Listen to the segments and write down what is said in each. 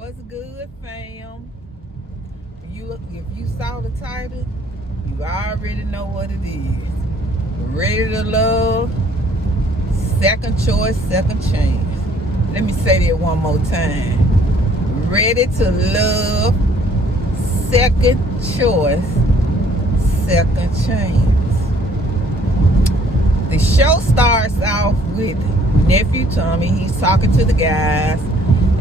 What's good, fam? If you saw the title, you already know what it is. Ready to love, second choice, second chance. Let me say that one more time. Ready to love, second choice, second chance. The show starts off with nephew Tommy. He's talking to the guys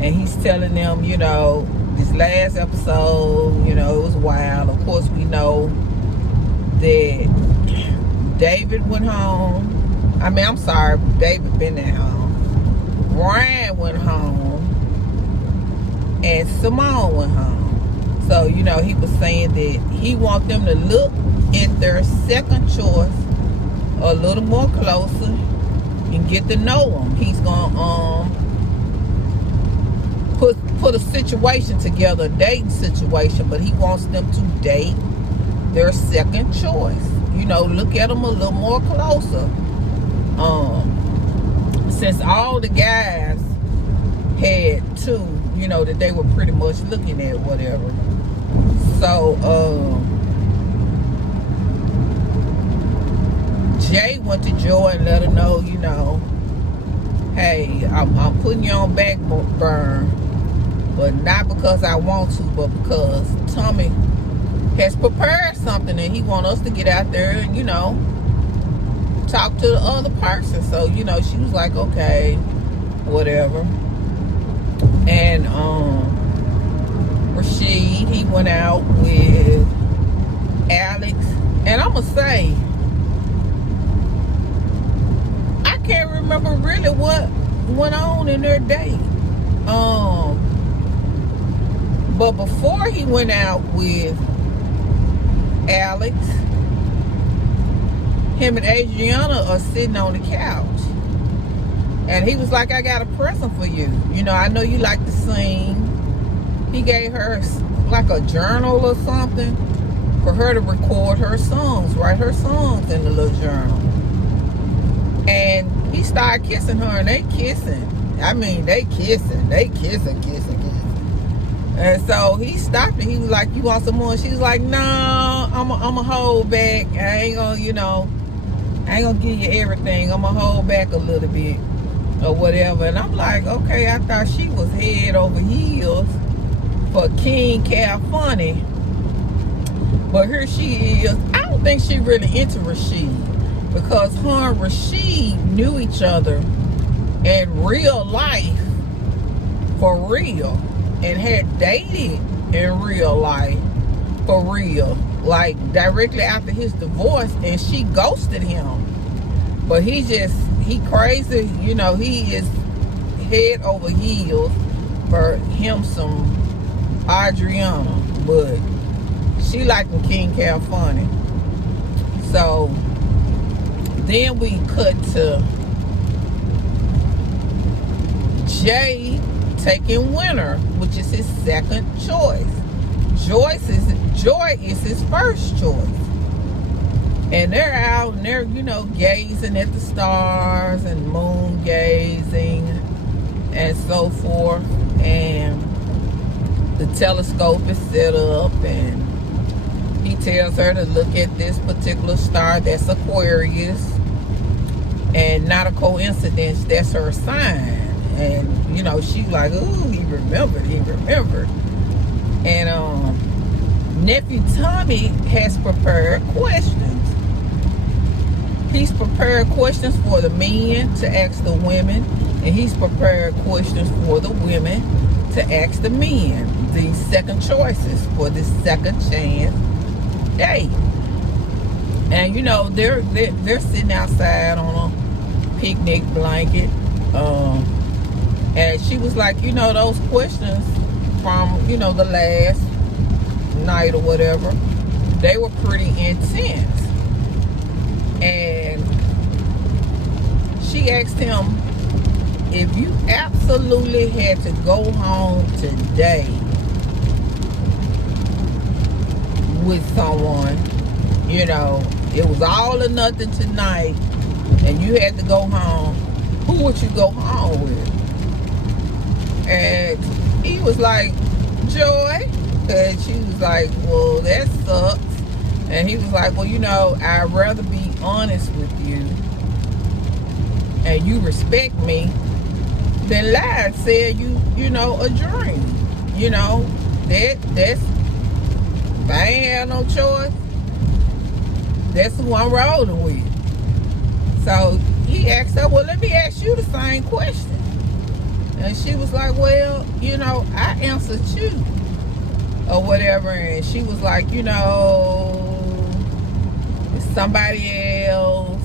and he's telling them, this last episode, it was wild. Of course, we know that David went home. David been at home. Brian went home. And Simone went home. So, he was saying that he wants them to look at their second choice a little more closer and get to know them. He's going to put a situation together, a dating situation, but he wants them to date their second choice. Look at them a little more closer. Since all the guys had two, that they were pretty much looking at, whatever. So, Jay went to Joy and let her know, hey, I'm putting you on back burn, but not because I want to, but because Tommy has prepared something and he wants us to get out there and, talk to the other person. So, she was like, okay, whatever. And Rashid, he went out with Alex. And I'm going to say, I can't remember really what went on in their date. But before he went out with Alex, him and Adriana are sitting on the couch. And he was like, I got a present for you. I know you like to sing. He gave her like a journal or something for her to record her songs, write her songs in the little journal. And he started kissing her and they kissing. They kissing. And so he stopped and he was like, you want some more? She was like, no, I'm a hold back. I ain't gonna give you everything. I'm gonna hold back a little bit or whatever. And I'm like, okay, I thought she was head over heels for King California. But here she is. I don't think she really into Rashid, because her and Rashid knew each other in real life for real and had dated in real life for real, like directly after his divorce, and she ghosted him. But he crazy, he is head over heels for him some Adriana, but she like the King California. So then we cut to Jay taking Winter, which is his second choice. Joy is his first choice. And they're out and they're, gazing at the stars and moon gazing and so forth. And the telescope is set up and he tells her to look at this particular star that's Aquarius. And not a coincidence, that's her sign. And, she's like, ooh, he remembered. And nephew Tommy has prepared questions. He's prepared questions for the men to ask the women, and he's prepared questions for the women to ask the men. These second choices for this second chance date. And they're sitting outside on a picnic blanket. And she was like, those questions from, the last night or whatever, they were pretty intense. And she asked him, if you absolutely had to go home today with someone, it was all or nothing tonight, and you had to go home, who would you go home with? And he was like, Joy. And she was like, well, that sucks. And he was like, well, you know, I'd rather be honest with you and you respect me than lie and say you know, a dream. You know, that's, if I ain't have no choice, that's who I'm rolling with. So he asked her, well, let me ask you the same question. And she was like, well, you know, I answered you or whatever. And she was like, you know, it's somebody else,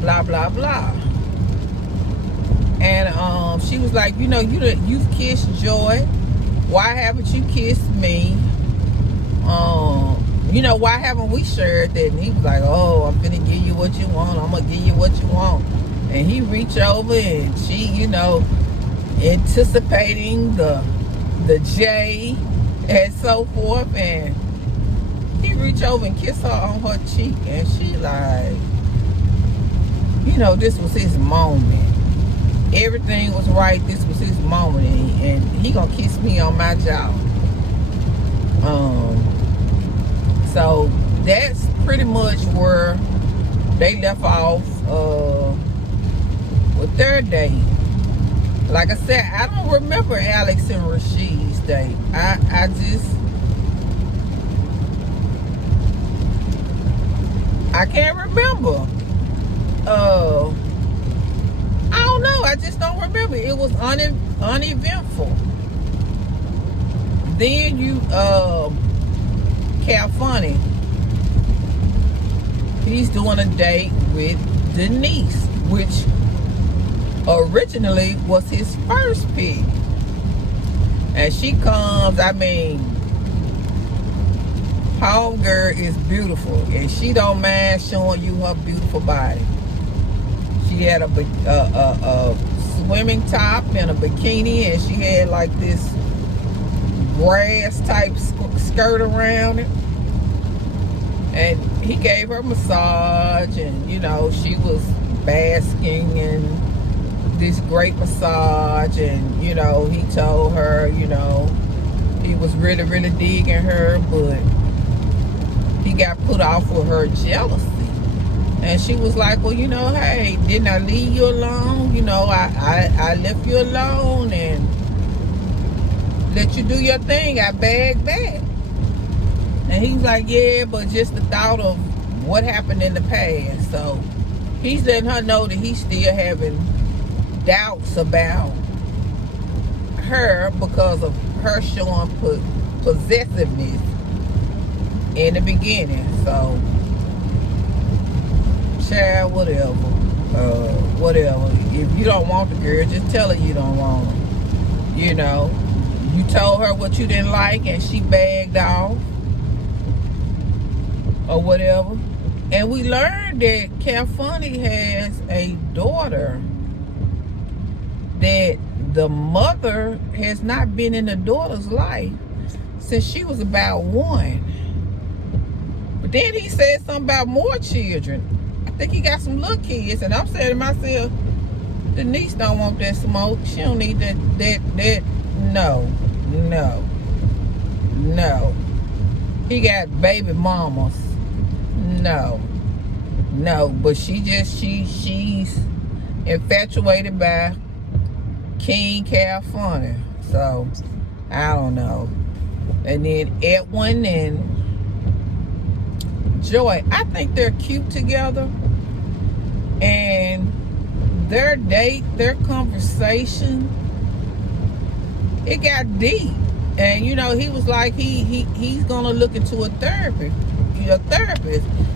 blah, blah, blah. And she was like, you know, you've kissed Joy. Why haven't you kissed me? You know, why haven't we shared that? And he was like, oh, I'm finna give you what you want. I'm gonna give you what you want. And he reached over and she, you know, anticipating the J and so forth. And he reached over and kissed her on her cheek. And she like, you know, this was his moment. Everything was right. This was his moment. And he gonna kiss me on my jaw. So that's pretty much where they left off with their date. Like I said, I don't remember Alex and Rashid's date. I can't remember. I don't know. I just don't remember. It was uneventful. Then you California, he's doing a date with Denise, which originally was his first pick. And she comes, I mean, homegirl is beautiful, and she don't mind showing you her beautiful body. She had a swimming top and a bikini, and she had like this grass type skirt around it. And he gave her a massage, and you know, she was basking in this great massage. And you know, he told her, you know, he was really digging her, but he got put off with her jealousy. And she was like, well, you know, hey, didn't I leave you alone? You know, I left you alone and let you do your thing. I bagged back. And he was like, yeah, but just the thought of what happened in the past. So he's letting her know that he's still having doubts about her because of her showing possessiveness in the beginning. So, child, whatever. Whatever. If you don't want the girl, just tell her you don't want her. You know, you told her what you didn't like and she bagged off or whatever. And we learned that California has a daughter that the mother has not been in the daughter's life since she was about 1. But then he said something about more children. I think he got some little kids, and I'm saying to myself, the niece don't want that smoke. She don't need that. No. He got baby mamas. No. But she's infatuated by King California. So I don't know. And then Edwin and Joy, I think they're cute together. And their date, their conversation, it got deep. And you know, he was like, he's gonna look into a therapist,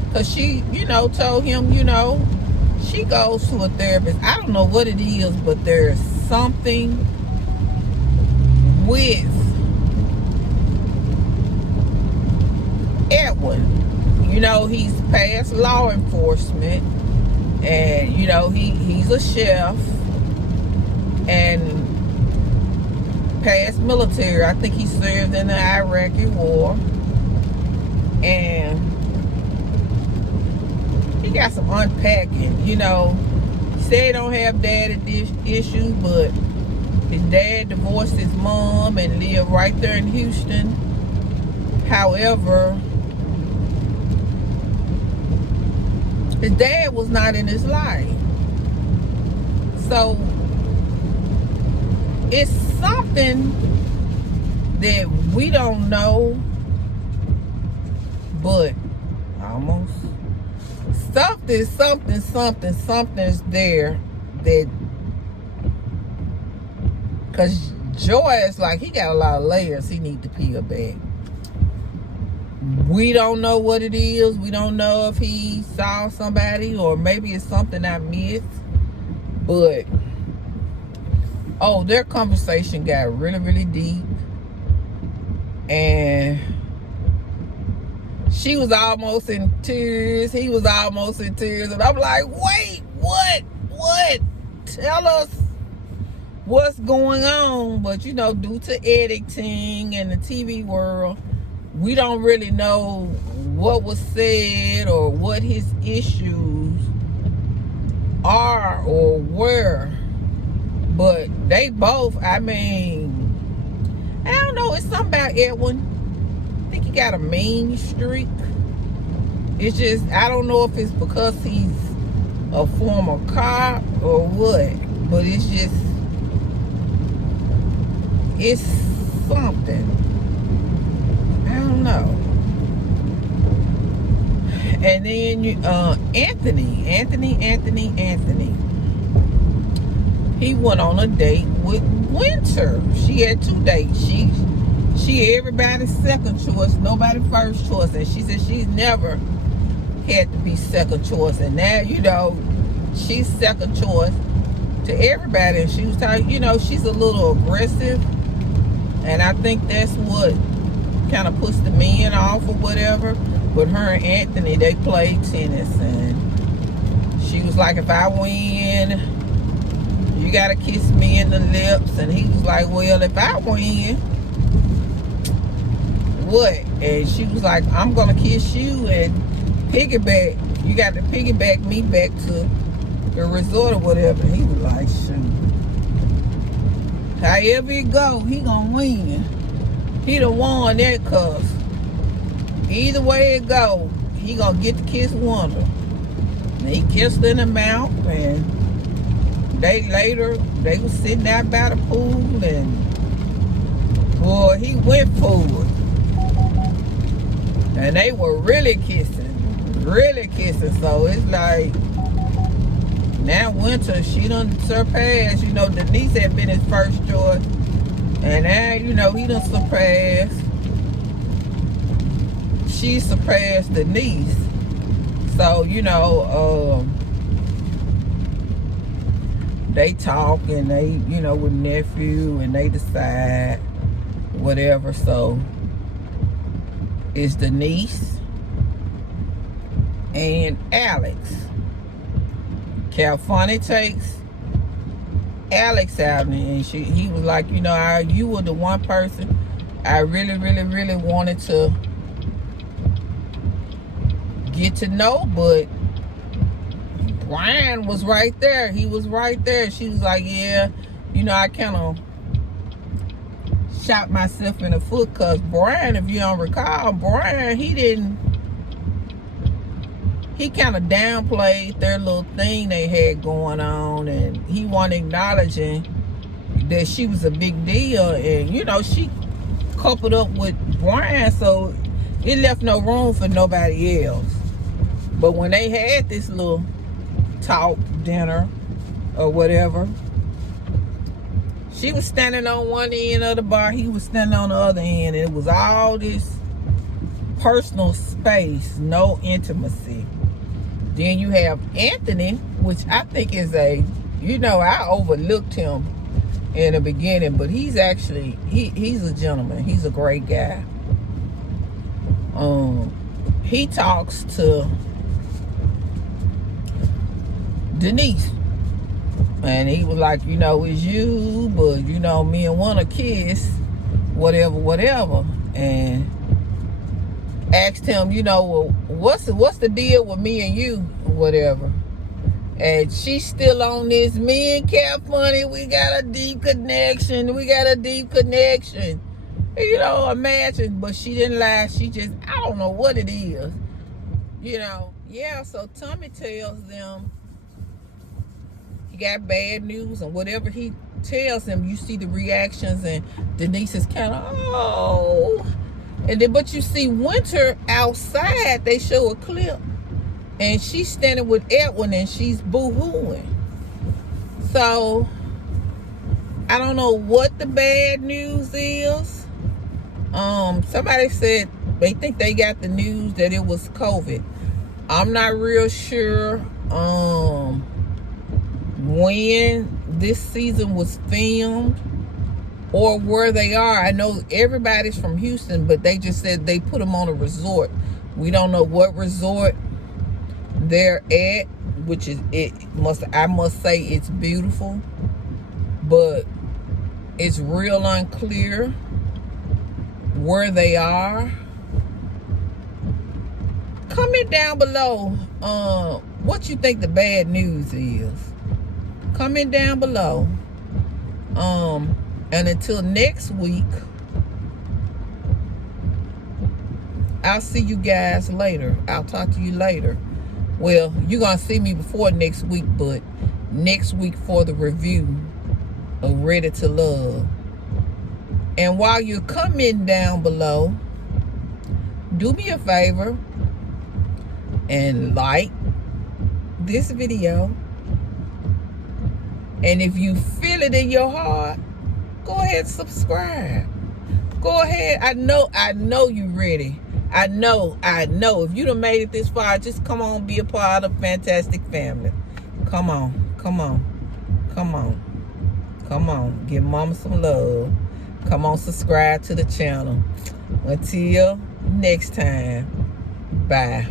because she, you know, told him, you know, she goes to a therapist. I don't know what it is, but there's something with Edwin. You know, he's past law enforcement, and you know, he's a chef and past military. I think he served in the Iraqi war, and he got some unpacking. You know, he said he don't have daddy issues, but His dad divorced his mom and lived right there in Houston. However, his dad was not in his life. So it's something that we don't know, but almost something's there that, because Joy is like, he got a lot of layers he need to peel back. We don't know what it is. We don't know if he saw somebody, or maybe it's something I missed. But their conversation got really, really deep. And she was almost in tears. He was almost in tears. And I'm like, wait, what? Tell us what's going on. But, due to editing and the TV world, we don't really know what was said or what his issues are or were. But they both, I don't know, it's something about Edwin. I think he got a mean streak. It's just, I don't know if it's because he's a former cop or what, but it's just, it's something. I don't know. And then Anthony. He went on a date with Winter. She had 2 dates. She everybody's second choice, nobody first choice. And she said she's never had to be second choice. And now, she's second choice to everybody. And she was talking, she's a little aggressive. And I think that's what kind of puts the men off or whatever. But her and Anthony, they played tennis. And she was like, if I win, you gotta kiss me in the lips. And he was like, well, if I win, what? And she was like, I'm gonna kiss you and piggyback. You got to piggyback me back to the resort or whatever. And he was like, shoot, however it go, he gonna win. He the one that, cause either way it go, he gonna get to kiss Wanda. And he kissed her in the mouth, and they was sitting out by the pool, and boy, he went forward. And they were really kissing. So it's like, now Winter, she done surpassed. Denise had been his first choice. And now, he done surpassed. She surpassed Denise. So, they talk and they, with nephew, and they decide whatever. So it's Denise and Alex. California takes Alex out, and he was like, you were the one person I really, really, really wanted to get to know, but Brian was right there. He was right there. She was like, yeah, I kind of shot myself in the foot, because Brian, if you don't recall, Brian, he kind of downplayed their little thing they had going on, and he wasn't acknowledging that she was a big deal. And she coupled up with Brian, so it left no room for nobody else. But when they had this little talk, dinner or whatever, she was standing on one end of the bar, he was standing on the other end, and it was all this personal space, no intimacy. Then you have Anthony, which I think is I overlooked him in the beginning, but he's actually, he's a gentleman. He's a great guy. He talks to Denise, and he was like, it's you, but me and wanna kiss, whatever. And asked him, well, what's the deal with me and you, whatever. And she's still on this. Me and Cap Money, we got a deep connection. We got a deep connection. You know, imagine. But she didn't lie. She just, I don't know what it is. You know, yeah, so Tommy tells them he got bad news, and whatever he tells them, you see the reactions, and Denise is kind of, oh. And then, but you see Winter outside, they show a clip. And she's standing with Edwin and she's boo-hooing. So, I don't know what the bad news is. Somebody said they think they got the news that it was COVID. I'm not real sure when this season was filmed or where they are. I know everybody's from Houston, but they just said they put them on a resort. We don't know what resort they're at, which is, I must say it's beautiful, but it's real unclear where they are. Comment down below what you think the bad news is. Comment down below. And until next week, I'll see you guys later. I'll talk to you later. Well, you're going to see me before next week, but next week for the review of Ready to Love. And while you're commenting down below, do me a favor and like this video. And if you feel it in your heart, go ahead and subscribe. Go ahead. I know you're ready. I know. If you done made it this far, just come on, be a part of Fantastic Family. Come on. Give mama some love. Come on, subscribe to the channel. Until next time, bye.